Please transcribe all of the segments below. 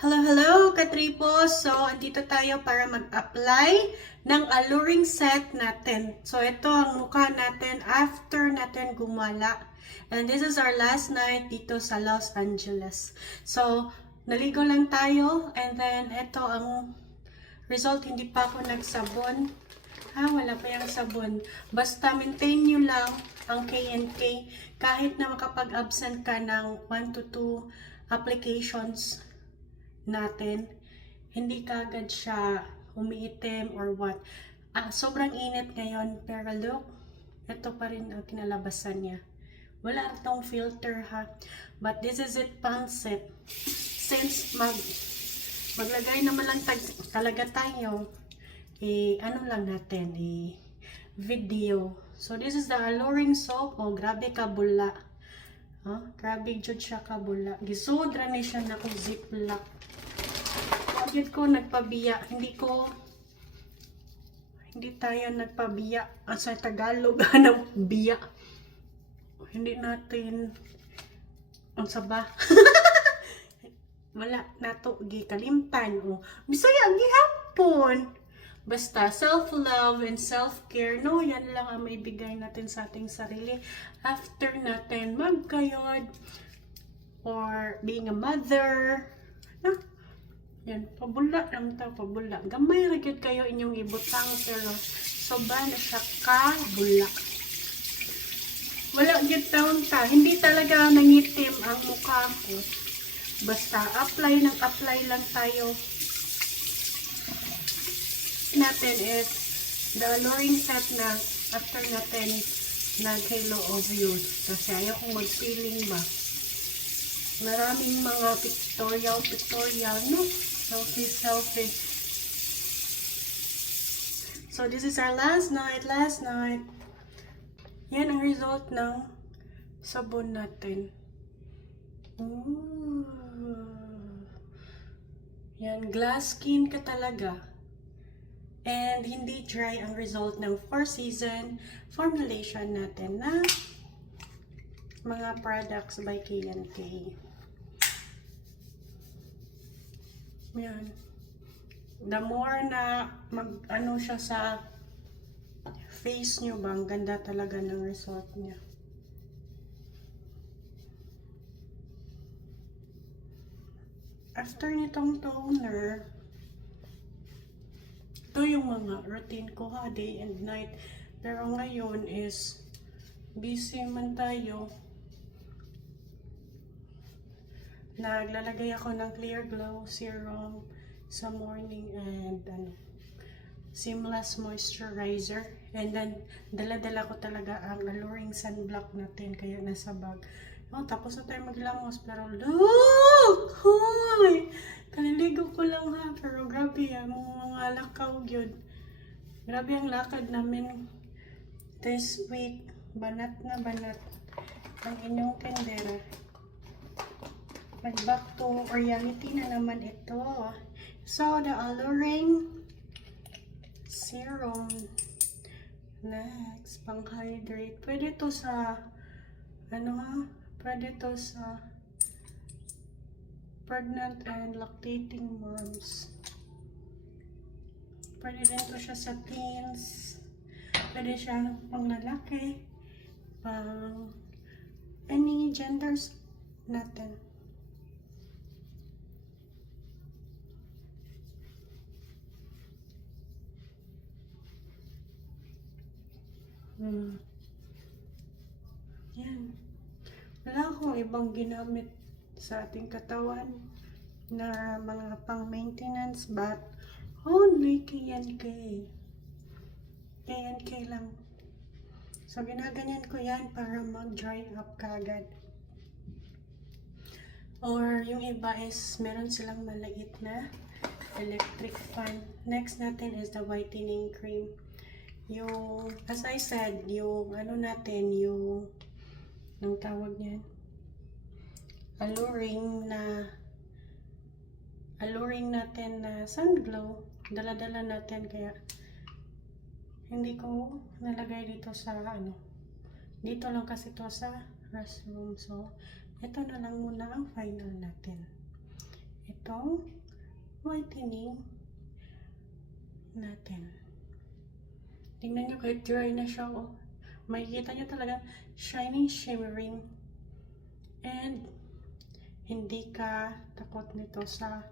Hello, hello, Katripos! So, andito tayo para mag-apply ng alluring set natin. So, ito ang mukha natin after natin gumala. And this is our last night dito sa Los Angeles. So, naligo lang tayo. And then, ito ang result. Hindi pa ako nagsabon. Wala pa yung sabon. Basta maintain nyo lang ang K&K. Kahit na makapag-absent ka ng 1 to 2 applications natin, hindi kagad siya umiitim or what. Sobrang init ngayon, pero look, ito pa rin ang kinalabasan niya. Wala itong filter ha. But this is it, pansit. Since maglagay naman lang talaga tayo, ano lang natin, video. So this is the alluring soap. Oh, grabe kabula. Grabe jud siya kabula. Gisudra ni siya na kung ziplock. Bakit ko nagpabiya? Hindi tayo nagpabiya. Sa Tagalog, ng biya. Hindi natin, ang saba. Wala nato gikalimtan. Bisaya gihapon. Basta self-love and self-care, no, yan lang ang maibigay natin sa ating sarili after natin magkayod or being a mother. Yan, pabula lang ta, pabula. Gamay rin kayo inyong ibutang, pero soba na siya kabula. Wala yun taon ta. Hindi talaga nangitim ang mukha ko. Basta apply lang tayo. Natin is the alluring set na after natin nag-halo of youth. Kasi ayaw kong mag-feeling ba. Maraming mga pictorial, no? Selfie. So, this is our last night. Yan ang result ng sabon natin. Yan, glass skin ka talaga. And hindi dry ang result ng 4-season formulation natin na mga products by K&K. Yan. The more na mag-ano siya sa face nyo ba, ang ganda talaga ng result niya. After nitong toner, ito yung mga routine ko day and night. Pero ngayon is busy man tayo. Naglalagay ako ng Clear Glow Serum sa morning and Seamless Moisturizer. And then, dala-dala ko talaga ang alluring sunblock natin, kaya nasa bag. Tapos na tayo maglangos, pero look! Hoy! Kaliligo ko lang ha, pero grabe mga lakaw yun. Grabe ang lakad namin this week. Banat na banat ang inyong tendera. Back to reality na naman ito. So, the alluring serum. Next, pang-hydrate. Pwede to sa, pwede to sa pregnant and lactating moms. Pwede din to siya sa teens. Pwede siya pang lalaki, pang any genders natin. Yan. Wala akong ibang ginamit sa ating katawan na mga pang-maintenance, but only K&K. K&K lang. So, ginaganyan ko yan para mag-dry up kagad. Or, yung iba is meron silang maliit na electric fan. Next natin is the whitening cream. Yung, as I said, yung natin, yung anong tawag niyan? Alluring natin na sun glow. Dala-dala natin, kaya hindi ko nalagay dito sa dito lang kasi to sa restroom. So, ito na lang muna ang final natin. itong whitening natin. Tingnan nyo kahit dry na siya. Oh. Makikita nyo talaga shining, shimmering. And hindi ka takot nito sa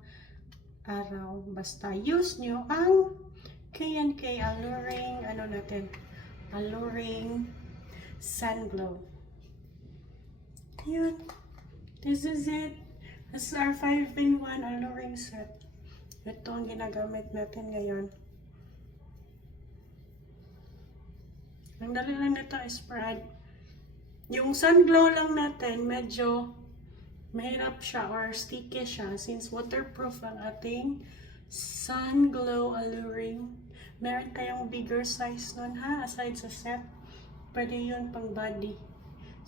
araw. Basta use nyo ang K&K Alluring, Alluring Sun Glow. Yun. This is it. This is our 5-in-1 Alluring set. Ito ang ginagamit natin ngayon. Ang dali lang nito spread. Yung sun glow lang natin, medyo mahirap siya or sticky siya since waterproof ang ating sun glow alluring. Meron tayong bigger size nun ha, aside sa set. Pwede yun pang body.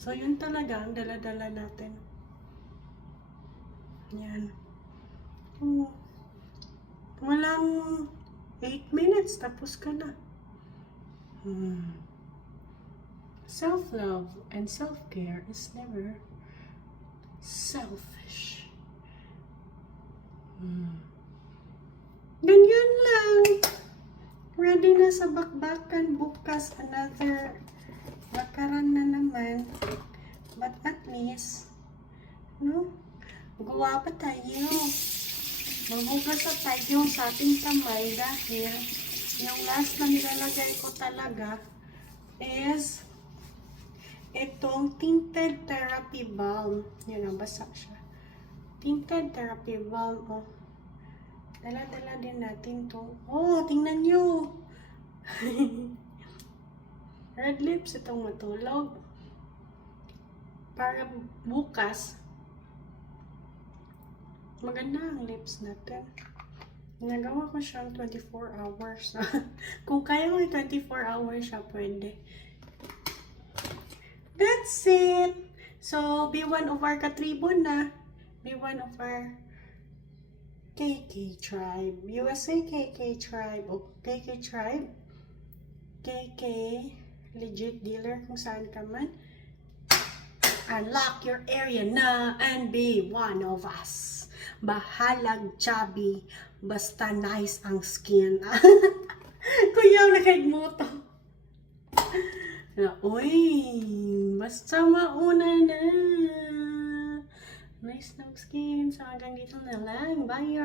So yun talaga ang dala-dala natin. Yan. Walang 8 minutes, tapos ka na. Self-love and self-care is never selfish. Ganyan lang. Ready na sa bakbakan bukas. Another bakaran na naman. But at least, no? Magawa pa tayo. Maghugas na tayo sa ating kamay dahil yung last na nilalagay ko talaga is itong Tinted Therapy Balm. Yun ang basa siya. Tinted Therapy Balm. Oh. Dala-dala din natin to. Oh, tingnan nyo. Red lips itong matulog. Para bukas, maganda ang lips natin. Nagawa ko siyang 24 hours. Kung kaya mo 24 hours siya, pwede. That's it. So, be one of our katribon na. Be one of our KK Tribe. USA KK Tribe. O KK Tribe. KK legit dealer kung saan ka man. Unlock your area na and be one of us. Bahalag chubby. Basta nice ang skin. Kuya, nakaigmoto. Uy, basta mauna na. Nice ng skin. So hanggang dito na lang. Bye!